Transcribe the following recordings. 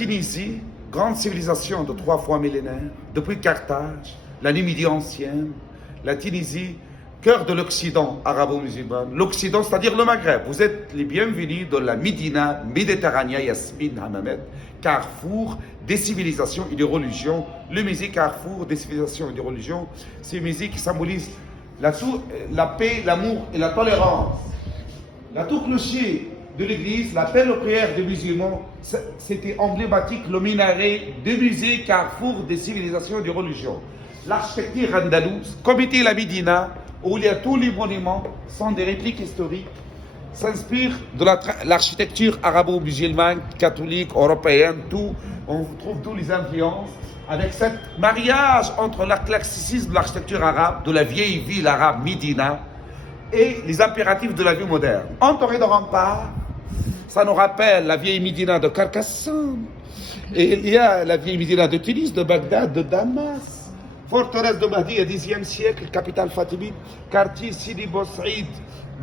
Tunisie, grande civilisation de 3 fois millénaire, depuis Carthage, la Numidie ancienne, la Tunisie, cœur de l'Occident arabo-musulman, l'Occident, c'est-à-dire le Maghreb. Vous êtes les bienvenus dans la Médina, Méditerranée, Yasmine Hammamet, carrefour des civilisations et des religions. Le musée carrefour des civilisations et des religions, c'est un musée qui symbolise la paix, l'amour et la tolérance. La tour clocher de l'église, l'appel aux prières des musulmans, c'était emblématique, le minaret du musée carrefour des civilisations et des religions. L'architecture andalouse, comme était la Médina, où il y a tous les monuments, sont des répliques historiques, s'inspire de l'architecture arabo-musulmane, catholique, européenne, tout. On trouve toutes les influences avec ce mariage entre le classicisme de l'architecture arabe, de la vieille ville arabe Médina, et les impératifs de la vie moderne. Entouré de remparts, ça nous rappelle la vieille Médina de Carcassonne, et il y a la vieille Médina de Tunis, de Bagdad, de Damas. Forteresse de Mahdi au Xe siècle, capitale fatimide, quartier Sidi Bou Saïd,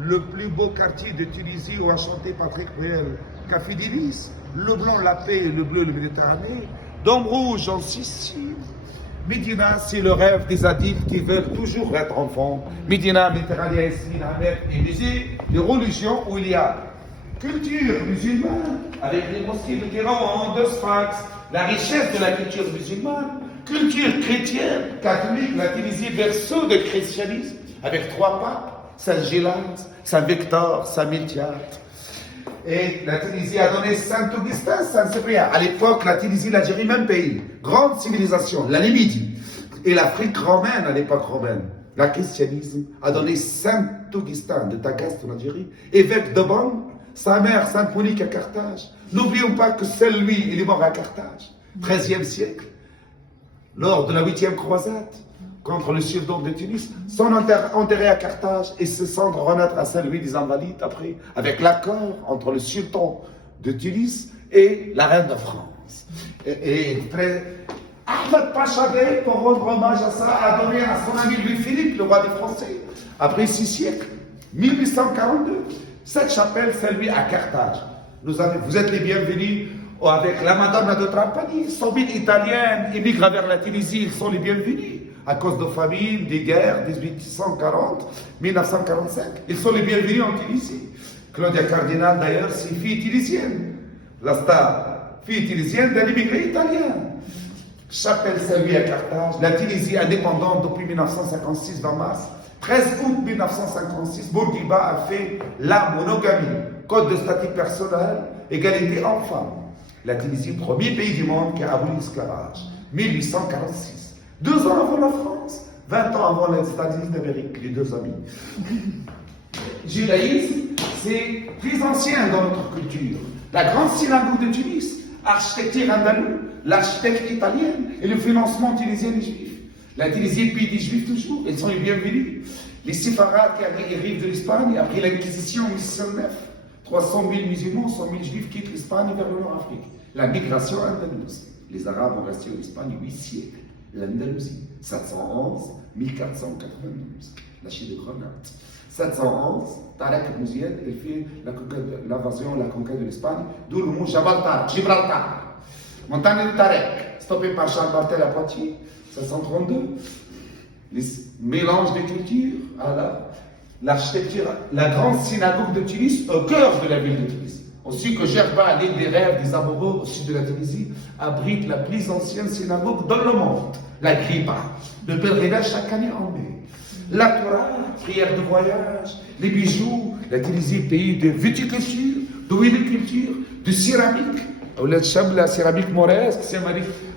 le plus beau quartier de Tunisie où a chanté Patrick Bruel, Café d'Ilis, le blanc, la paix, le bleu, le Méditerranée, Dôme rouge en Sicile. Médina, c'est le rêve des adultes qui veulent toujours être enfants. Médina, Méditerranée, Yasmine, Hammamet et musée, les religions où il y a culture musulmane, avec les mosquées de Téhéran, de Sfax, la richesse de la culture musulmane, culture chrétienne, catholique, la Tunisie, berceau de christianisme, avec 3 papes, Saint-Gilles, Saint-Victor, Saint-Miltiade. Et la Tunisie a donné Saint-Augustin, Saint-Cyprien. À l'époque, la Tunisie, l'Algérie, même pays. Grande civilisation, la Numidie. Et l'Afrique romaine, à l'époque romaine, le christianisme a donné Saint-Augustin de Tagaste en Algérie, évêque de Bonn, sa mère, Sainte-Monique à Carthage. N'oublions pas que seul lui, il est mort à Carthage, 13e siècle. Lors de la 8e croisade contre le sultan de Tunis, sont enterrés à Carthage et se cendres renaître à Saint-Louis des Invalides après, avec l'accord entre le sultan de Tunis et la reine de France. Et Ahmed Pacha Bey, pour rendre hommage à ça, a donné à son ami Louis-Philippe, le roi des Français, après 6 siècles, 1842, cette chapelle Saint-Louis à Carthage. Vous êtes les bienvenus. Avec la Madonna de Trapani, 100 000 Italiennes immigrent vers la Tunisie, ils sont les bienvenus. À cause de famine, des guerres, 1840, 1945, ils sont les bienvenus en Tunisie. Claudia Cardinal, d'ailleurs, c'est une fille tunisienne. La star, fille tunisienne d'un immigré italien. Chapelle Saint-Louis à Carthage, la Tunisie indépendante depuis 1956, 20 mars. 13 août 1956, Bourguiba a fait la monogamie, code de statut personnel, égalité homme-femme. La Tunisie, premier pays du monde qui a aboli l'esclavage, 1846. 2 ans avant la France, 20 ans avant les États-Unis d'Amérique, les 2 amis. Judaïsme, c'est plus ancien dans notre culture. La grande synagogue de Tunis, architecture andalouse, l'architecture italienne et le financement tunisien des Juifs. La Tunisie, pays des Juifs toujours, ils sont les bienvenus. Les séfarades qui arrivent de l'Espagne, après l'Inquisition en 1609, 300 000 musulmans, 100 000 juifs quittent l'Espagne vers le Nord-Afrique. La migration andalouse. Les Arabes ont resté en Espagne 8 siècles. L'Andalousie, 711, 1492. La Chine de Grenade. 711, Tarek Mouzied, il fait l'invasion, la conquête de l'Espagne, d'où le mot Gibraltar. Montagne de Tarek, stoppé par Charles Martel à Poitiers, 732. Les mélanges de cultures, l'architecture, la grande synagogue de Tunis au cœur de la ville de Tunis. Aussi que Gerba, l'île des rêves des amoureux au sud de la Tunisie, abrite la plus ancienne synagogue dans le monde, la Griba, le pèlerinage chaque année en mai. La Torah, prière de voyage, les bijoux, la Tunisie, pays de viticulture, de viniculture, de céramique, la céramique mauresque,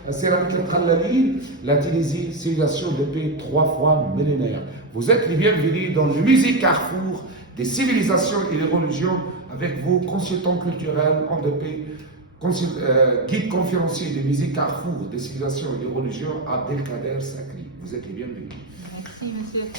la céramique trallalille, la Tunisie, civilisation de paix 3 fois millénaire. Vous êtes les bienvenus dans le musée carrefour des civilisations et des religions avec vos consultants culturels en de paix, guide conférencier du musée carrefour des civilisations et des religions, Abdelkader Sakri. Vous êtes les bienvenus. Merci, monsieur.